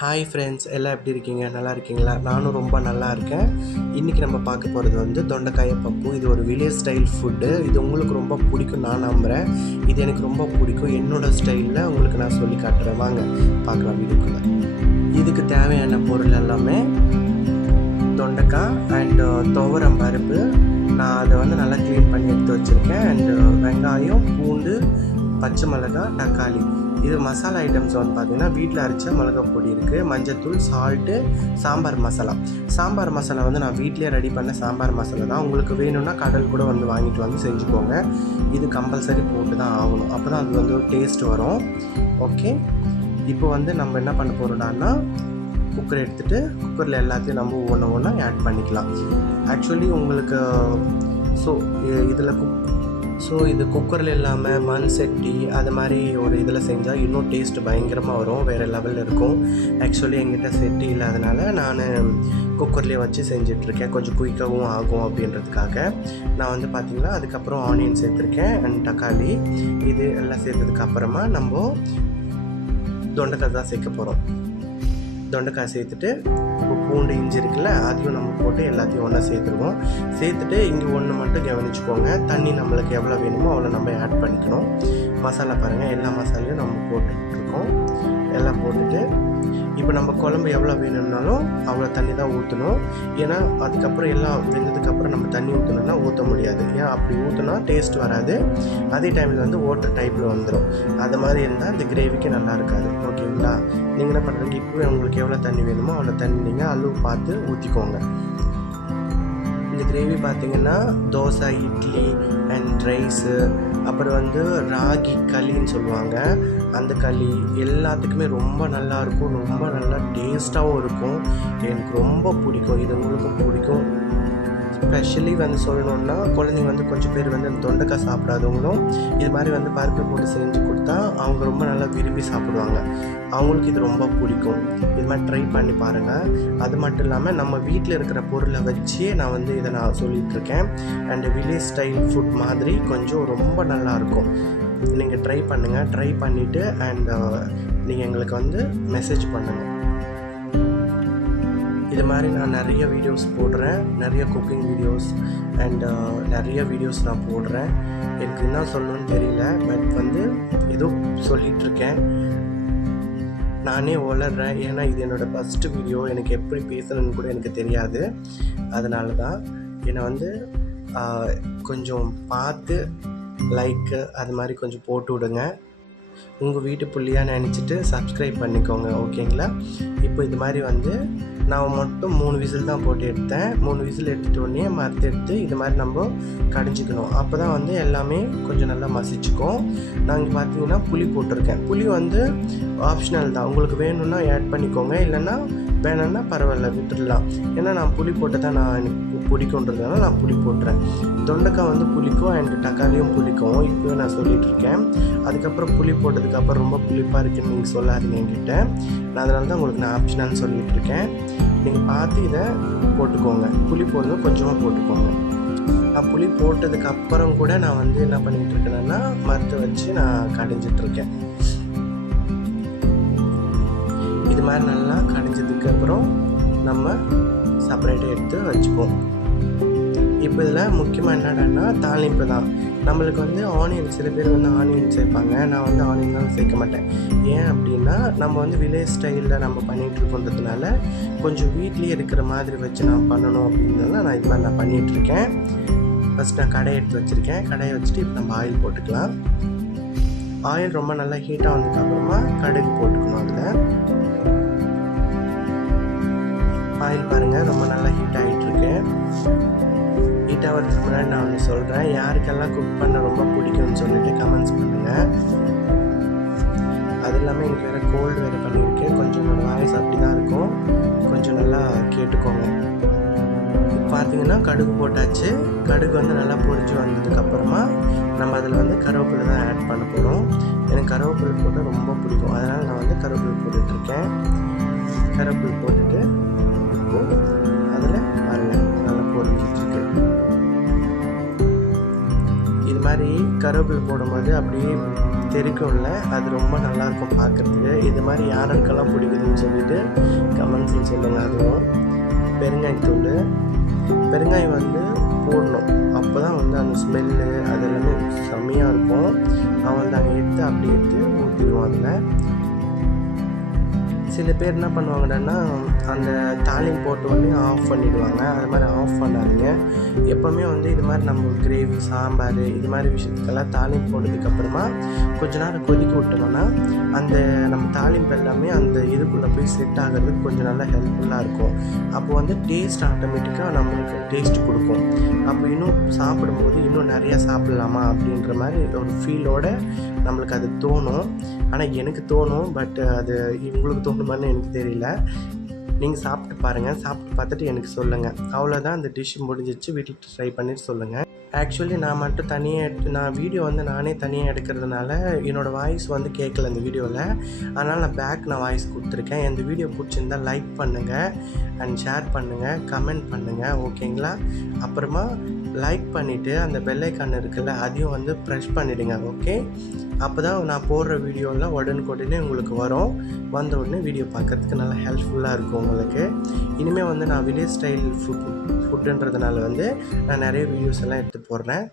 Hi friends, எல்லாம் எப்படி இருக்கீங்க? நல்லா இருக்கீங்களா? நானும் ரொம்ப நல்லா இருக்கேன். இன்றைக்கி நம்ம பார்க்க போகிறது வந்து தொண்டைக்காய பப்பு. இது ஒரு வில்லேஜ் ஸ்டைல் ஃபுட்டு. இது உங்களுக்கு ரொம்ப பிடிக்கும் நான் நம்புகிறேன். இது எனக்கு ரொம்ப பிடிக்கும். என்னோடய ஸ்டைலில் உங்களுக்கு நான் சொல்லி காட்டுறேன். வாங்க பார்க்கலாம் வீடியோக்குள்ள. இதுக்கு தேவையான பொருள் எல்லாமே தொண்டைக்காய் அண்டு துவரம் பருப்பு. நான் அதை வந்து நல்லா க்ளீன் பண்ணி எடுத்து வச்சுருக்கேன். அண்டு வெங்காயம், பூண்டு, பச்சை மிளகாய், தக்காளி. இது மசாலா ஐட்டம்ஸ் வந்து பார்த்திங்கன்னா வீட்டில் அரைச்ச மிளகா பொடி இருக்குது, மஞ்சத்தூள், சால்ட்டு, சாம்பார் மசாலா. சாம்பார் மசாலா வந்து நான் வீட்டிலே ரெடி பண்ண சாம்பார் மசாலா தான். உங்களுக்கு வேணும்னா கடல் கூட வந்து வாங்கிட்டு வந்து செஞ்சுக்கோங்க. இது கம்பல்சரி போட்டு தான் ஆகணும். அப்போ தான் அது வந்து ஒரு டேஸ்ட் வரும். ஓகே, இப்போ வந்து நம்ம என்ன பண்ண போகிறோம்னா குக்கர் எடுத்துகிட்டு குக்கரில் எல்லாத்தையும் நம்ம ஒவ்வொன்றா ஆட் பண்ணிக்கலாம். ஆக்சுவலி உங்களுக்கு இது குக்கரில் இல்லாமல் மண் சட்டி அது மாதிரி ஒரு இதில் செஞ்சால் இன்னும் டேஸ்ட்டு பயங்கரமாக வரும், வேறு லெவலில் இருக்கும். ஆக்சுவலி எங்கிட்ட செட்டி இல்லாதனால நான் குக்கர்லேயே வச்சு செஞ்சிட்ருக்கேன். கொஞ்சம் குயிக்காகவும் ஆகும் அப்படின்றதுக்காக. நான் வந்து பார்த்திங்கன்னா அதுக்கப்புறம் ஆனியன் சேர்த்துருக்கேன் அண்ட் தக்காளி. இது எல்லாம் சேர்த்ததுக்கப்புறமா நம்ம தொண்டைக்காய் தான் சேர்க்க போகிறோம். தொண்டைக்காய் சேர்த்துட்டு பூண்டு, இஞ்சி இருக்குல்ல, அதையும் நம்ம போட்டு எல்லாத்தையும் ஒன்றா சேர்த்துருவோம். சேர்த்துட்டு இங்கே ஒன்று மட்டும் கவனிச்சுக்கோங்க, தண்ணி நம்மளுக்கு எவ்வளோ வேணுமோ அவ்வளோ நம்ம ஆட் பண்ணிக்கணும். மசாலா பாருங்கள், எல்லா மசாலையும் நம்ம போட்டுட்ருக்கோம். எல்லாம் போட்டுட்டு இப்போ நம்ம குழம்பு எவ்வளோ வேணும்னாலும் அவ்வளோ தண்ணி தான் ஊற்றணும். ஏன்னா அதுக்கப்புறம் எல்லாம் வெந்ததுக்கப்புறம் நம்ம தண்ணி ஊற்றணுன்னா ஊற்ற முடியாது. ஏன் அப்படி ஊற்றினா டேஸ்ட் வராது. அதே டைமில் வந்து ஓட்டர் டைப்பில் வந்துடும். அது மாதிரி இருந்தால் இந்த கிரேவிக்கு நல்லா இருக்காது. ஓகேங்களா? நீங்கள் என்ன பண்ணுறீங்க, இப்போ உங்களுக்கு எவ்வளோ தண்ணி வேணுமோ அவ்வளோ தண்ணி நீங்கள் அளவு பார்த்து ஊற்றிக்கோங்க. இந்த கிரேவி பார்த்திங்கன்னா தோசை, இட்லி அண்ட் ரைஸு, அப்புறம் வந்து ராகி களின்னு சொல்லுவாங்க, அந்த களி எல்லாத்துக்குமே ரொம்ப நல்லாயிருக்கும். ரொம்ப நல்லா டேஸ்ட்டாகவும் இருக்கும். எனக்கு ரொம்ப பிடிக்கும். இது உங்களுக்கும் பிடிக்கும். ஸ்பெஷலி வந்து சொல்லணுன்னா குழந்தைங்க வந்து கொஞ்சம் பேர் வந்து அந்த தொண்டைக்காய் சாப்பிடாதவங்களும் இது மாதிரி வந்து பருப்பு போட்டு செஞ்சு கொடுத்தா அவங்க ரொம்ப நல்லா விரும்பி சாப்பிடுவாங்க. அவங்களுக்கு இது ரொம்ப பிடிக்கும். இது மாதிரி ட்ரை பண்ணி பாருங்கள். அது மட்டும் இல்லாமல் நம்ம வீட்டில் இருக்கிற பொருளை வச்சே நான் வந்து இதை நான் சொல்லிகிட்ருக்கேன். அண்ட் வில்லேஜ் ஸ்டைல் ஃபுட் மாதிரி கொஞ்சம் ரொம்ப நல்லாயிருக்கும். நீங்கள் ட்ரை பண்ணுங்கள். ட்ரை பண்ணிவிட்டு அண்ட் நீங்கள் எங்களுக்கு வந்து மெசேஜ் பண்ணுங்கள். இது மாதிரி நான் நிறைய வீடியோஸ் போடுறேன், நிறைய குக்கிங் வீடியோஸ் அண்ட் நிறைய வீடியோஸ் நான் போடுறேன். எனக்கு என்ன சொல்லணும்னு தெரியல, பட் வந்து ஏதோ சொல்லிகிட்ருக்கேன். நானே வளர்கிறேன். ஏன்னா இது என்னோடய ஃபஸ்ட்டு வீடியோ. எனக்கு எப்படி பேசணுன்னு கூட எனக்கு தெரியாது. அதனால தான் என்னை வந்து கொஞ்சம் பார்த்து லைக்கு அது மாதிரி கொஞ்சம் போட்டு விடுங்க. உங்கள் வீட்டு புள்ளியாக நினச்சிட்டு சப்ஸ்கிரைப் பண்ணிக்கோங்க. ஓகேங்களா? இப்போ இது மாதிரி வந்து நான் மட்டும் 3 விசில் தான் போட்டு எடுத்தேன். 3 விசில் எடுத்துகிட்டோடனே மறுத்து எடுத்து இது மாதிரி நம்ம கடிஞ்சிக்கணும். அப்போ தான் வந்து எல்லாமே கொஞ்சம் நல்லா மசிச்சுக்கும். நான் இங்கே பார்த்தீங்கன்னா புளி போட்டிருக்கேன். புளி வந்து ஆப்ஷனல் தான். உங்களுக்கு வேணும்னா ஆட் பண்ணிக்கோங்க, இல்லைன்னா வேணும்னா பரவாயில்ல விட்டுடலாம். ஏன்னா நான் புளி போட்டு தான் நான் எனக்கு பிடிக்குன்றதுனால நான் புளி போட்டுறேன். தொண்டைக்காய் வந்து புளிக்கும் அண்ட் தக்காளியும் புளிக்கும். இப்போ நான் சொல்லிகிட்ருக்கேன். அதுக்கப்புறம் புளி போட்டதுக்கப்புறம் ரொம்ப புளிப்பாக இருக்குதுன்னு நீங்கள் சொல்லாதீங்க என்கிட்ட. நான் அதனால தான் உங்களுக்கு நான் ஆப்ஷனல்னு சொல்லிகிட்ருக்கேன். நீங்கள் பார்த்து இதை போட்டுக்கோங்க. புளி போடுறது கொஞ்சமாக போட்டுக்கோங்க. புளி போட்டதுக்கப்புறம் கூட நான் வந்து என்ன பண்ணிகிட்டு இருக்கேன்னா மரத்தை வச்சு நான் கடைஞ்சிட்ருக்கேன். இது மாதிரி நல்லா கடைஞ்சதுக்கப்புறம் நம்ம செப்பரேட்டாக எடுத்து வச்சுப்போம். இப்போ இதில் முக்கியமாக என்னடான்னா தாளிப்பு தான். நம்மளுக்கு வந்து ஆனியன், சில பேர் வந்து ஆனியன் சேர்ப்பாங்க. நான் வந்து ஆனியன்லாம் சேர்க்க மாட்டேன். ஏன் அப்படின்னா நம்ம வந்து வில்லேஜ் ஸ்டைலில் நம்ம பண்ணிகிட்ருக்கோன்றதுனால கொஞ்சம் வீட்லேயே இருக்கிற மாதிரி வச்சு நான் பண்ணணும் அப்படின்றதுனால நான் இது மாதிரி நான் பண்ணிகிட்ருக்கேன். ஃபஸ்ட் நான் கடையை எடுத்து வச்சுருக்கேன். கடையை வச்சுட்டு இப்போ நம்ம ஆயில் போட்டுக்கலாம். ஆயில் ரொம்ப நல்லா ஹீட்டாக வந்ததுக்கப்புறமா கடுகு போட்டுக்கணும். அதில் ஆயில் பாருங்கள் ரொம்ப நல்லா ஹீட் ஆகிட்டுருக்கு. ஹீட் ஆகிறதுக்கு முன்னாடி நான் ஒன்று சொல்கிறேன். யாருக்கெல்லாம் குக் பண்ண ரொம்ப பிடிக்கும்னு சொல்லிட்டு கமெண்ட்ஸ் பண்ணுங்கள். அது இல்லாமல் எனக்கு வேறு கோல்டு வேறு பண்ணியிருக்கேன். கொஞ்சம் என்னோடய வாய்ஸ் அப்படி தான் இருக்கும். கொஞ்சம் நல்லா கேட்டுக்கோங்க. இப்போ பார்த்தீங்கன்னா கடுகு போட்டாச்சு. கடுகு வந்து நல்லா பொரிஞ்சு வந்ததுக்கப்புறமா நம்ம அதில் வந்து கருவேப்பிலை தான் ஆட் பண்ண போகிறோம். எனக்கு கருவேப்பிலை போட்டு ரொம்ப பிடிக்கும். அதனால் நான் வந்து கருவேப்பிலை போட்டுட்ருக்கேன். கருவேப்பிலை போட்டுட்டு இப்போது அதில் பாருங்கள் நல்லா பொரிஞ்சிட்ருக்கு. இது மாதிரி கருவேப்பிலை போடும்போது அப்படியே தெரிக்கும்ல, அது ரொம்ப நல்லாயிருக்கும் பார்க்குறதுக்கு. இது மாதிரி யாருக்கெல்லாம் பிடிக்குதுன்னு சொல்லிட்டு கமெண்ட்ஸில் சொல்லுங்கள். அதுவும் பெருங்காயத்தூள், பெருங்காயம் வந்து போடணும். அப்போ தான் வந்து அந்த ஸ்மெல்லு அது எல்லாமே செம்மையாக இருக்கும். அவன் நாங்கள் எடுத்து அப்படி எடுத்து ஊற்றிடுவோம் அதில். சில பேர் என்ன பண்ணுவாங்கன்னா, அந்த தாளியம் போட்ட உடனே ஆஃப் பண்ணிவிடுவாங்க. அது மாதிரி ஆஃப் பண்ணாதீங்க. எப்போவுமே வந்து இது மாதிரி நம்ம கிரேவி, சாம்பார் இது மாதிரி விஷயத்துக்கெல்லாம் தாளியம் போட்டதுக்கப்புறமா கொஞ்ச நேரம் கொதிக்க விட்டோம்னா, அந்த நம்ம தாளியம் எல்லாமே அந்த இதுக்குள்ளே போய் செட் ஆகிறதுக்கு கொஞ்சம் நல்லா ஹெல்ப்ஃபுல்லாக இருக்கும். அப்போ வந்து டேஸ்ட் ஆட்டோமேட்டிக்காக நம்மளுக்கு டேஸ்ட் கொடுக்கும். அப்போ இன்னும் சாப்பிடும்போது இன்னும் நிறையா சாப்பிட்லாமா அப்படின்ற மாதிரி ஒரு ஃபீலோடு நம்மளுக்கு அது தோணும். ஆனால் எனக்கு தோணும், பட் அது உங்களுக்கு தோணுமான்னு எனக்கு தெரியல. நீங்கள் சாப்பிட்டு பாருங்கள். சாப்பிட்டு பார்த்துட்டு எனக்கு சொல்லுங்கள். அவ்வளோதான், அந்த டிஷ் முடிஞ்சிச்சு. வீட்டில் ட்ரை பண்ணிட்டு சொல்லுங்கள். ஆக்சுவலி நான் மட்டும் தனியாக நான் வீடியோ வந்து நானே தனியாக எடுக்கிறதுனால என்னோடய வாய்ஸ் வந்து கேட்கல இந்த வீடியோவில். அதனால் நான் வாய்ஸ் கொடுத்துருக்கேன். இந்த வீடியோ பிடிச்சிருந்தா லைக் பண்ணுங்கள் அண்ட் ஷேர் பண்ணுங்கள், கமெண்ட் பண்ணுங்கள், ஓகேங்களா? அப்புறமா லைக் பண்ணிவிட்டு அந்த பெல் ஐக்கான் இருக்குல்ல, அதையும் வந்து ப்ரெஸ் பண்ணிவிடுங்க, ஓகே? அப்போ தான் நான் போடுற வீடியோலாம் உடனுக்குடனே உங்களுக்கு வரும். வந்த உடனே வீடியோ பார்க்குறதுக்கு நல்லா ஹெல்ப்ஃபுல்லாக இருக்கும் உங்களுக்கு. இனிமேல் வந்து நான் வில்லேஜ் ஸ்டைல் ஃபுட்டுன்றதுனால வந்து நான் நிறைய வீடியோஸ் எல்லாம் எடுத்து போடுறேன்.